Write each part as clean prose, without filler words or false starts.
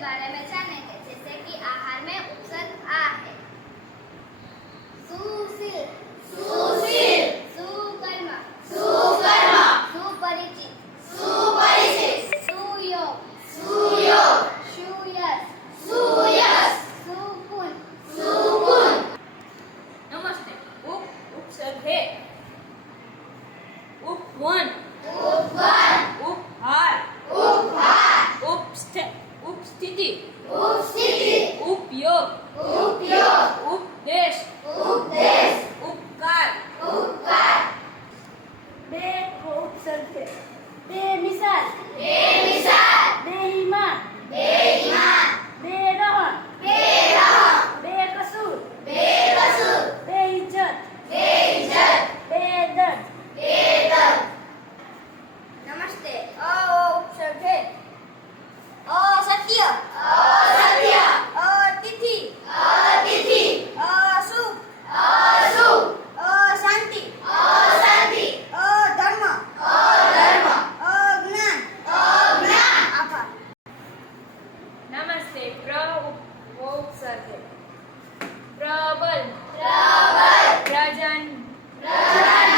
बारे में जानेंगे, जैसे कि आहार में उपसर्ग आ है। सुशील, सुशील, सुकर्म, सुकर्म, सुपरिचित, सुपरिचित, सुयोग, सुयोग, सुयश, सुयश, सुकुन, सुकुन। नमस्ते। उपसर्ग है उपवन, उपवन, उपहार, उपहार, उपस्थिति, उपस्थिति, उपयोग, उपयोग, उपदेश, उपदेश, उपकार। उपकार। बे उपसर्ग है बेमिसाल, बेमिसाल, बेईमान, बेईमान, बेरहम, बेरहम, बेकसूर, बेकसूर, बेइज्जत, बेइज्जत, बेदर्द। बेदर्द। नमस्ते। उपसर्ग है असत्य, असत्य, अतिथि, अतिथि, अशुभ, अशुभ, अशांति, अशांति, अधर्म, अधर्म, अज्ञान, अज्ञान। आभार। नमस्ते। उपसर्ग है प्रबल, प्रबल, प्रजन, प्रजन,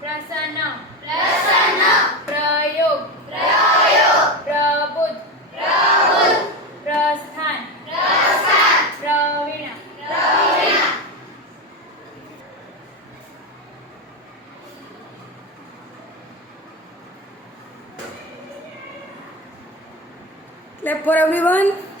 प्रसन्न, प्रसन्न, प्रयोग, प्रयोग, प्रबुद्ध, प्रबुद्ध, प्रस्थान, प्रस्थान, Praveen. Praveen. Clap for everyone.